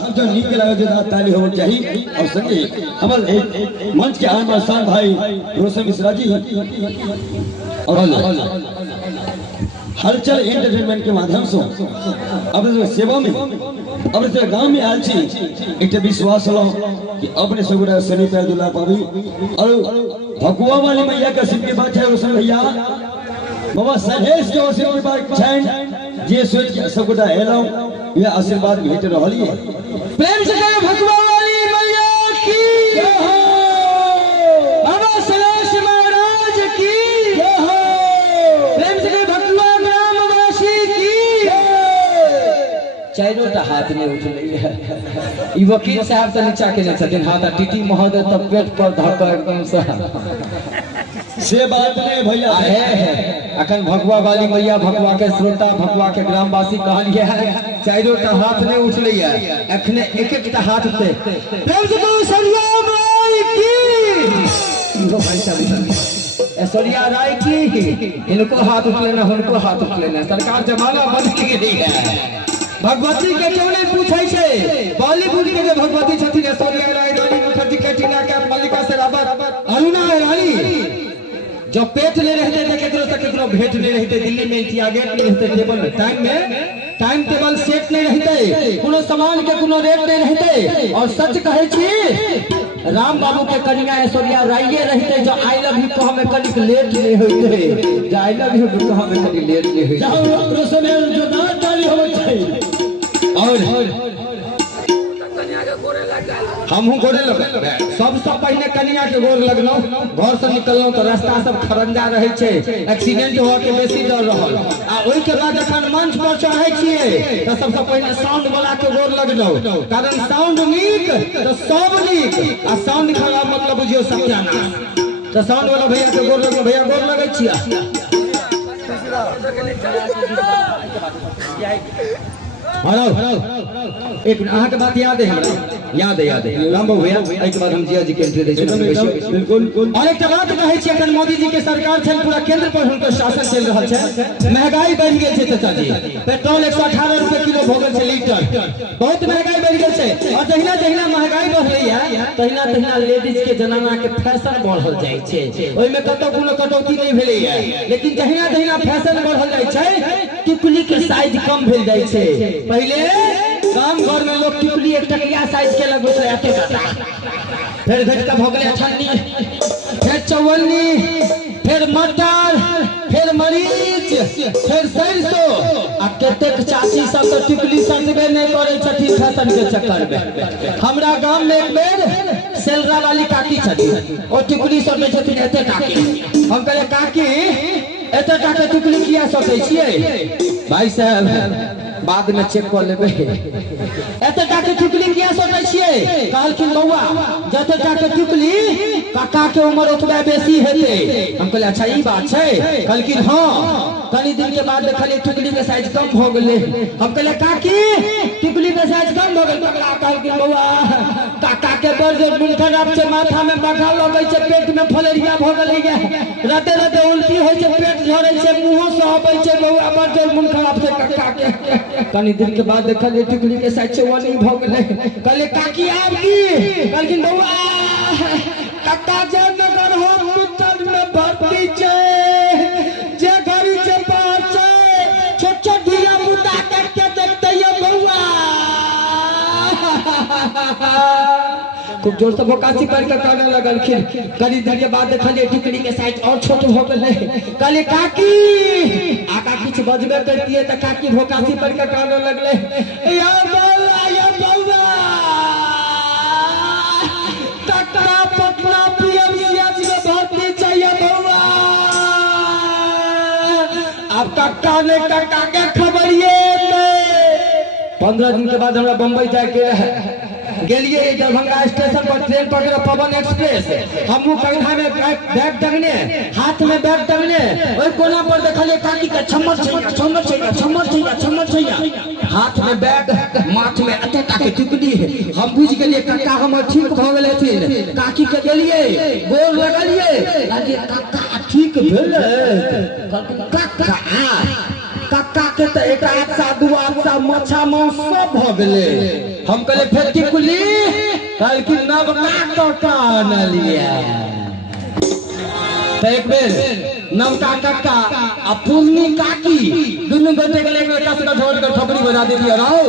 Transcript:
हम जो नीक लगे जो ताली हो चाहिए और संगे हमारे मंच के आन बान भाई रोशन मिश्रा जी और हलचल एंटरटेनमेंट के माध्यम से अपने सेवा में अपने गांव में आल छी एक विश्वास लो कि अपने सगुड़ा शनि पैर दुला पावी और भगवा वाली मैया का सिर के बात है रोशन भैया बाबा सहेश के सिर के बात छैन जे सोच के सगुड़ा हेलो ये आशीर्वाद भेट रहली है। प्रेम से कहो भगवा वाली मैया की जय हो, बाबा सलेश महाराज की जय हो, प्रेम से कहो भगवा ग्रामवासी की चारों टा हाथ में उठ रही है। ई वकील साहब तो नीचा के नहीं छथिन हाथ टीटी महोदय तब पेट पर धर एकदम से बात नहीं भैया है अखन भगवा वाली मैया भगवा के श्रोता भगवा के ग्रामवासी कहलिए है चारों टा हाथ में उठ रही है अखने एक एक हाथ पे प्रेम से कहो सरिया माई की इनको भाई साहब ऐश्वर्या राय की इनको हाथ उठ लेना उनको हाथ उठ लेना सरकार जमाना बदल गई है। भगवती के क्यों नहीं पूछे छे बॉलीवुड के जो भगवती छथिन ऐश्वर्या राय रानी मुखर्जी कैटरीना कैफ मल्लिका शेरावत अरुणा ईरानी जो पेट ले रहते थे कितनों से कितनों भेंट ले रहते दिल्ली में इंडिया गेट में रहते टेबल टाइम टेबल सेट नहीं रहते कोनो सामान के कोनो रेट नहीं रहते और सच कहे छी राम बाबू के कन्या ऐश्वर्या राय रहते जो आई लव यू कह में कनिक लेट नहीं होते जो आई लव यू कह में कनिक लेट नहीं होते जाओ रोशन जो दांत डाली हो चाहिए और हम गोरे लग सबसे पहले कन्या के गोर लगलो घर से निकललो तो रास्ता सब खरंजा रहे छे एक्सीडेंट हो के बेसी डर रहल आ ओई के बाद जखन मंच पर चढ़े छिए तो सबसे पहले साउंड वाला के गोर लगलो कारण साउंड नीक तो सब नीक आ साउंड खराब मतलब बुझियो सत्यानाश तो साउंड वाला भैया के गोर लगलो भैया गोर लगे छिया हेलो एक अहाँ के बात याद है हमरा याद है राम बाबू भैया एक बार हम जिया जी के एंट्री दै छी बिल्कुल और एक बात कहै छी अखन मोदी जी के सरकार छै पूरा केंद्र पर हुनकर शासन चल रहल छै महंगाई बढ़ गेल छै चाचा जी पेट्रोल 118 रुपए किलो भ गेल छै लीटर बहुत महंगाई बढ़ गेल छै और जहिना जहिना महंगाई बढ़ रही है तहिना तहिना लेडीज के जनाना के फैशन बढ़ल जाय छै ओइ में कतौ कोनो कटौती नहीं भेलै है लेकिन जहिना जहिना फैशन बढ़ल जाय छै टिकुली के साइज कम भेल जाय छै पहले गांव घर में लोग टिकुली एक टकिया साइज के लगो से एते फिर घट का भोगले छन्नी फिर चवन्नी फिर मटर फिर मरीच फिर सरसों आ कतेक चाची सब तो टिकुली सजबे नहीं करे छथिन फैशन के चक्कर में। हमरा गांव में एक बेर सेलरा वाली काकी छथिन ओ टिकुली सब में छथिन एते काकी हम कहले काकी एते टाके टिकुली किया सोचै छियै भाई साहब बाद में चेक कर लेबे एते टाके टिकुली किया सोचै छियै कहलखिन बौआ जते टाके टिकुली काका के उम्र ओतबे बेसी हेते हम कहले अच्छा ई बात छै कहलखिन हां कनी दिन के बाद देखलिए टिकुली के साइज कम हो गेले हम कहले काकी टिकुली के साइज कम हो गेल पकड़ा कहलखिन बौआ काका के बड़ जोर मुंह खराब छै माथा में बगा लगै छै पेट में फलेरिया भ गेलै राते राते उल्टी होय छै पेट झरै छै मुंह से हबै छै बौआ बड़ जोर मुंह खराब छै काका के कनी दिन के बाद देखलिए टिकुली के साइज चवनी भ गेलै कहले काकी आब की कहलखिन बौआ काका जयनगर हॉस्पिटल में भर्ती छै जे घरी छै पास छै छोट छोट ढीला मुद्दा के देखते ये बौआ खूब जोर से भोकासी करके कहने लगलखिन कनी दिन के बाद देखलिए टिकुली के साइज और छोट हो गेलै कहले काकी आका कुछ बजबे करतिए त काकी भोकासी करके कहने लगले या बौआ टकरा पटना पीएमसीएच में भर्ती चाहिए बौआ अब काका ने काका के खबरिए 15 दिन के बाद हमरा बंबई जाए के रहे गेलिए दरभंगा स्टेशन पर ट्रेन पकड़े पवन एक्सप्रेस हमहू कंधा में बैग टंगने हाथ में बैग टंगने ओई कोना पर देखलिए काकी का छम्मर छैया हाथ में बैग माथ में एते टाके टिकुली हम बुझ गेलिए काका हमर ठीक भ गेले थिन काकी के गेलिए गोर लगलिए लागे काका ठीक भेले काका काका के तो एक आदसा दू आदसा अच्छा मौस सब भ गेले हम कहले फेंकी कुली कल की नवका टोटा न लिया तो एक बेर नवका काका आ पुन्नी काकी दुनू बेटे के लेके 10 का ढोल कर थपड़ी बजा देती है राव।